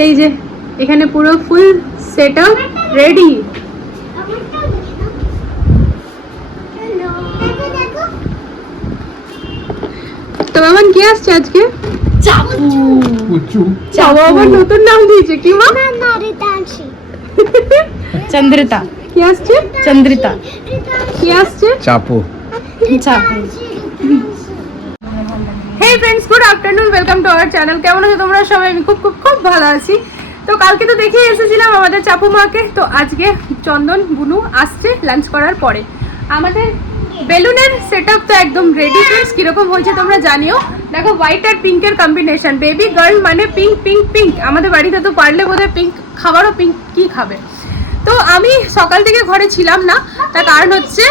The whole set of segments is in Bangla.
তো এই যে এখানে পুরো ফুল সেট আপ রেডি তো মামান কি আসছে আজকে? পুচু চাওয়া আবার নতুন নাম দিয়েছে। কি মা? চন্দ্রিতা। কি আসছে? চন্দ্রিতা কি আসছে? চাপু। চাপু। Hey friends good afternoon welcome to our channel কেমন আছো তোমরা সবাই? আমি খুব খুব খুব ভালো আছি। তো কালকে তো দেখে এসেছিলাম আমাদের চাপু মাকে। তো আজকে চন্দন, বুনু আসছে লাঞ্চ করার পরে। আমাদের বেলুনের সেট তো একদম রেডি ফ্রেন্ডস কীরকম হয়েছে তোমরা জানিও। দেখো হোয়াইট আর পিঙ্কের কম্বিনেশন বেবি গার্ল মানে পিঙ্ক পিঙ্ক পিঙ্ক আমাদের বাড়িতে তো পারলে বোধহয় পিঙ্ক খাবারও পিঙ্ক কি খাবে। তো আমি সকাল থেকে ঘরে ছিলাম না। তার কারণ হচ্ছে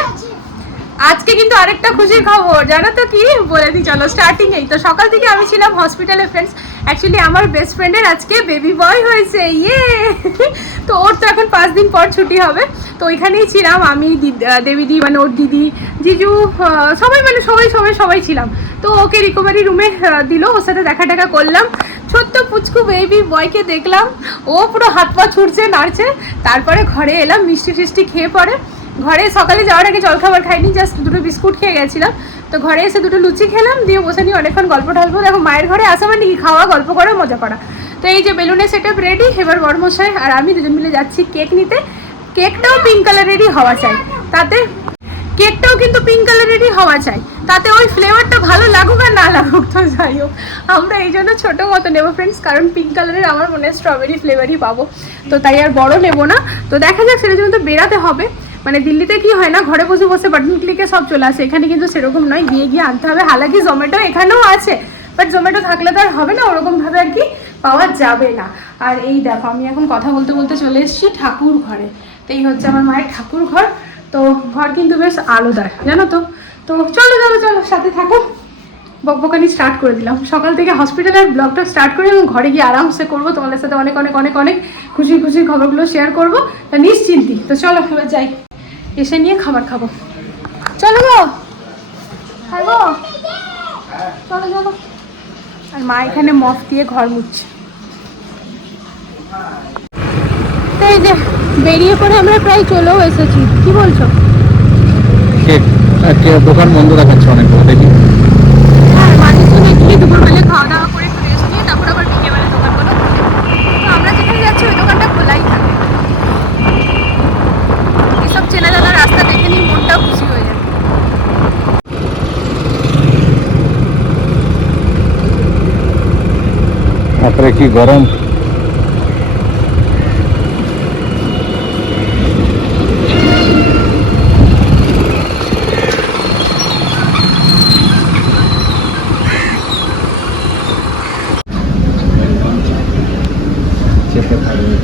আজকে কিন্তু আরেকটা খুশির খবর, জানো তো কি? বলে দিই, চলো স্টার্টিং এই। তো সকাল থেকে আমি ছিলাম হসপিটালে ফ্রেন্ডস অ্যাকচুয়ালি আমার বেস্ট ফ্রেন্ডের আজকে বেবি বয় হয়েছে ইয়ে তো ওর তো এখন পাঁচ দিন পর ছুটি হবে। তো ওইখানেই ছিলাম আমি দেবীদি মানে ওর দিদি, জিজু সবাই মানে সবাই সবাই সবাই ছিলাম। তো ওকে রিকভারি রুমে দিল, ওর সাথে দেখা টাকা করলাম। ছোট্ট পুচকু বেবি বয়কে দেখলাম। ও পুরো হাত পা ছুটছে নাড়ছে। তারপরে ঘরে এলাম মিষ্টি টিষ্টি খেয়ে পরে ঘরে সকালে যাওয়ার আগে জলখাবার খাইনি জাস্ট দুটো বিস্কুট খেয়ে গেছিলাম। তো ঘরে এসে দুটো লুচি খেলাম, দিয়ে বসে নিয়ে অনেকক্ষণ গল্প টল্প দেখো, মায়ের ঘরে আসা মানে কি? খাওয়া, গল্প করা, মজা করা। তো এই যে বেলুনের সেট রেডি এবার বড়মশাই আর আমি দুজন মিলে যাচ্ছি কেক নিতে। কেকটাও পিঙ্ক কালারেরই হওয়া চাই। তাতে কেকটাও কিন্তু পিঙ্ক কালারেরই হওয়া চাই। তাতে ওই ফ্লেভারটা ভালো লাগুক আর না লাগুক তো যাই হোক। আমরা এই জন্য ছোটো মতো নেব ফ্রেন্ডস কারণ পিঙ্ক কালারের আমার মনে হয় স্ট্রবেরি ফ্লেভারই পাবো। তো তাই আর বড় নেব না। তো দেখা যাক, সেটার জন্য তো বেরাতে হবে। মানে দিল্লিতে কি হয় না, ঘরে বসে বসে বাটন ক্লিকে সব চলে আসে। এখানে কিন্তু সেরকম নয়, গিয়ে গিয়ে আনতে হবে। হালাকি জোম্যাটো এখানেও আছে বাট জোম্যাটো থাকলে তো আর হবে না, ওরকমভাবে আর কি পাওয়া যাবে না। আর এই দেখো, আমি এখন কথা বলতে বলতে চলে এসেছি ঠাকুর ঘরে। তো এই হচ্ছে আমার মায়ের ঠাকুর ঘর। তো ঘর কিন্তু বেশ আলোদার, জানো তো? তো চলো চলো চলো, সাথে থাকো। বকবকানি স্টার্ট করে দিলাম। সকাল থেকে হসপিটালের ব্লগটা স্টার্ট করে এবং ঘরে গিয়ে আরামসে করব। তোমাদের সাথে অনেক অনেক অনেক অনেক খুশি খুশি খবরগুলো শেয়ার করব। তা নিশ্চিন্তি। তো চলো, এবার যাই। এসে নিয়ে খাবার খাব। চলো গো। খাব চলো চলো। আর মা এখানে মফ দিয়ে ঘর মুছছে। এই যে বেরিয়ে পড়ে আমরা প্রায় চলেও এসেছি। কি বলছো? দোকান বন্ধ দেখাচ্ছে অনেকগুলো দেখি হ্যাঁ একটু দুপুরবেলা খাওয়া দাওয়া করে ফিরে এসে নিয়ে তারপর আবার বিকেলবেলা দোকানগুলো খুলে তো আমরা যেখানে যাচ্ছি ওই দোকানটা খোলাই থাকে এসব চেনা জানা রাস্তা দেখে নিয়ে মনটাও খুশি হয়ে যায় তারপরে কি গরম চেপে থাকবে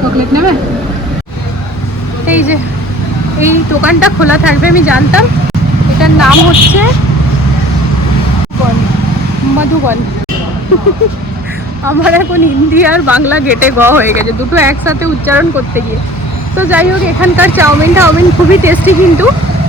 চকলেট নেবে এই যে এই দোকানটা খোলা থাকবে আমি জানতাম। এটার নাম হচ্ছে বন, মধুবন আমার এখন হিন্দি আর বাংলা গেটে গ হয়ে গেছে দুটো একসাথে উচ্চারণ করতে গিয়ে। তো যাই হোক এখানকার চাউমিন টাউমিন খুবই টেস্টি কিন্তু।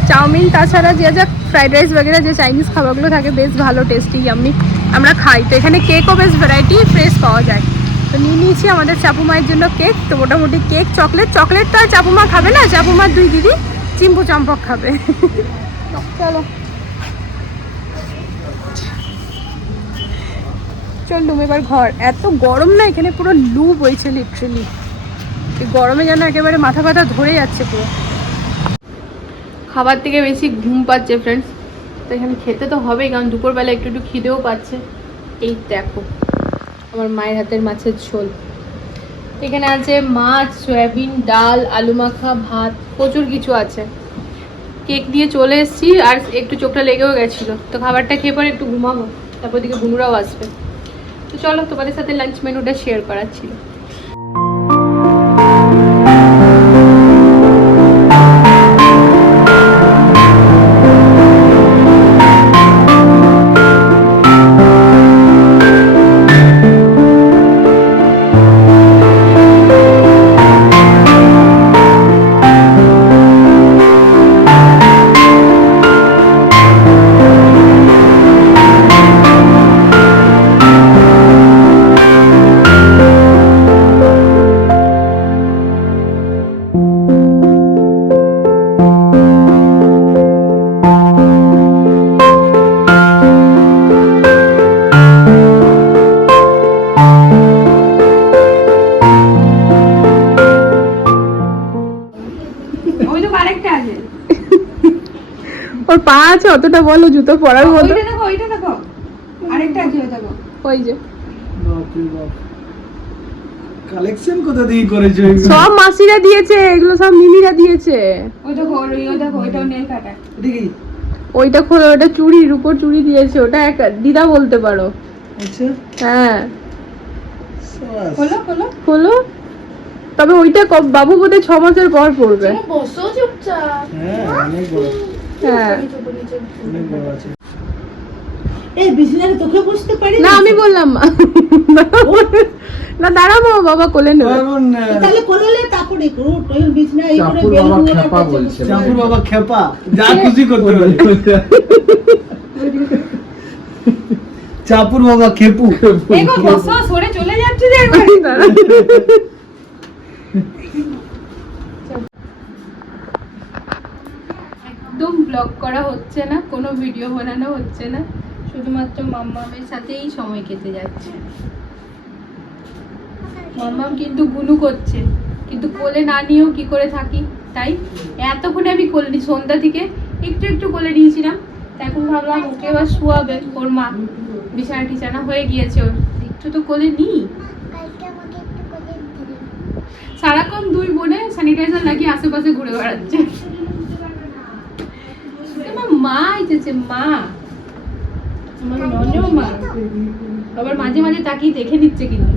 চাউমিন তাছাড়া যে যা ফ্রাইড রাইস বগেরা যে চাইনিজ খাবারগুলো থাকে বেশ ভালো টেস্টি আমি আমরা খাই। তো এখানে কেকও বেশ ভ্যারাইটি ফ্রেশ পাওয়া যায়। তো নিয়ে নিয়েছি আমাদের চাপু মায়ের জন্য কেক। তো মোটামুটি কেক, চকলেট। চকলেট তো আর চাপু মা খাবে না, চাপু মার দুই দিদি চিম্পু চাম্পক খাবে। চলো। চললুম এবার ঘর। এত গরম না, এখানে পুরো লু বইছে লিটারেলি গরমে যেন একেবারে মাথা ব্যথা ধরে যাচ্ছে পুরো। খাবার থেকে বেশি ঘুম পাচ্ছে ফ্রেন্ডস তো এখানে খেতে তো হবেই, কারণ দুপুরবেলা একটু একটু খিদেও পাচ্ছে। এই দেখো। আমার মায়ের হাতের মাছের ঝোল। এখানে আছে মাছ, সয়াবিন, ডাল, আলু মাখা, ভাত, প্রচুর কিছু আছে। কেক দিয়ে চলে এসেছি আর একটু চোখটা লেগেও গেছিল। তো খাবারটা খেয়ে পরে একটু ঘুমাবো, তারপর দিকে ঘুমরাও আসবে। তো চলো তোমাদের সাথে লাঞ্চ মেনুটা শেয়ার করার ছিল। পা আছে অতটা বলো জুতো পরার মতো। ওইটা দেখো ওইটা দেখো। আরেকটা আছে ওই দেখো। ওই যে। কালেকশন কোথা দিয়ে করেছ সব মাসিরা দিয়েছে এগুলো সব মিমিরা দিয়েছে। ওই দেখো ওই দেখো ওইটাও নেল কাটা কি? ওইটা খোলো ওটা চুড়ির উপর চুড়ি দিয়েছে ওটা এক দিদা বলতে পারো। আচ্ছা। হ্যাঁ। খোলো খোলো। খোলো। তবে ওইটা বাবু বোধহয় ছ মাসের পর পড়বে বসো চুপচাপ। হ্যাঁ অনেক বড়। হ্যাঁ। না আমি বললাম না দাঁড়াবো বাবা কোলে নেবে। তাহলে তারপরে চাপুর বাবা খেপা বলছে। বাবা খেপা যা খুশি করতে চাপুর বাবা খেপু। সরে চলে যাচ্ছে যে একবার। দাঁড়া। একদম ব্লগ করা হচ্ছে না, কোনো ভিডিও বানানো হচ্ছে না। শুধুমাত্র মাম্মামের সাথেই সময় কেটে যাচ্ছে। মাম্মাম কিন্তু গুনু করছে, কিন্তু কোলে না নিয়েও কি করে থাকি? তাই এতক্ষণে আমি কোলে নি সন্ধ্যা থেকে একটু একটু কোলে নিয়েছিলাম। এখন ভাবলাম ওকে এবার শুয়াবে, ওর মা। বিছানা টিছানা হয়ে গিয়েছে ওর। একটু তো কোলে নিই। সারাক্ষণ দুই বোনে স্যানিটাইজার লাগিয়ে আশেপাশে ঘুরে বেড়াচ্ছে আমার মা মা, আমার নন মা। আবার মাঝে মাঝে তাকিয়ে দেখে নিচ্ছে কিন্তু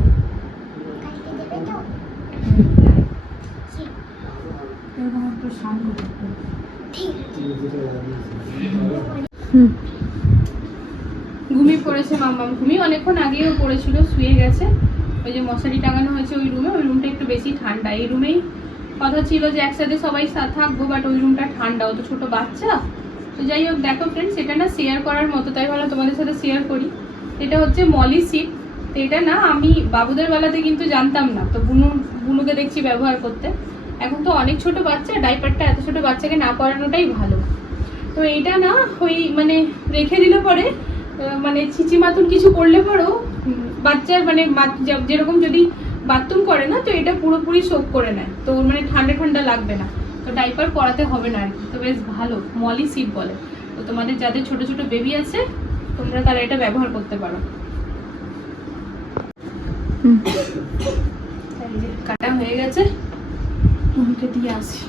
ঘুমিয়ে পড়েছে মাম্মাম ঘুমিয়ে অনেকক্ষণ আগেও পড়েছিল, শুয়ে গেছে। ওই যে মশারি টাঙানো হয়েছে ওই রুমে, ওই রুমটা একটু বেশি ঠান্ডা। এই রুমেই কথা ছিল যে একসাথে সবাই সা- থাকব বাট ওই রুমটা ঠান্ডা। ও তো ছোট বাচ্চা তো যাই হোক, দেখো ফ্রেন্ডস এটা না শেয়ার করার মতো, তাই ভালো তোমাদের সাথে শেয়ার করি। এটা হচ্ছে মলি সিট তো এটা না আমি বাবুদের বেলাতে কিন্তু জানতাম না, তো বুনু, বুনুকে দেখছি ব্যবহার করতে। এখন তো অনেক ছোট বাচ্চা ডাইপারটা এত ছোট বাচ্চাকে না করানোটাই ভালো। তো এটা না ওই মানে রেখে দিলে পরে মানে ছিচি মাতুন কিছু করলে পরেও বাচ্চার মানে যেরকম যদি বাথরুম করে না, তো এটা পুরোপুরি সোপ করে নেয়। তো মানে ঠান্ডা ঠান্ডা লাগবে না। তো ডাইপার পরাতে হবে না আর কি। তো বেশ ভালো মলি সিট বলে। তো তোমাদের যাদের ছোট ছোট বেবি আছে তোমরা তারা এটা ব্যবহার করতে পারো। কাটা হয়ে গেছে দিয়ে আসি।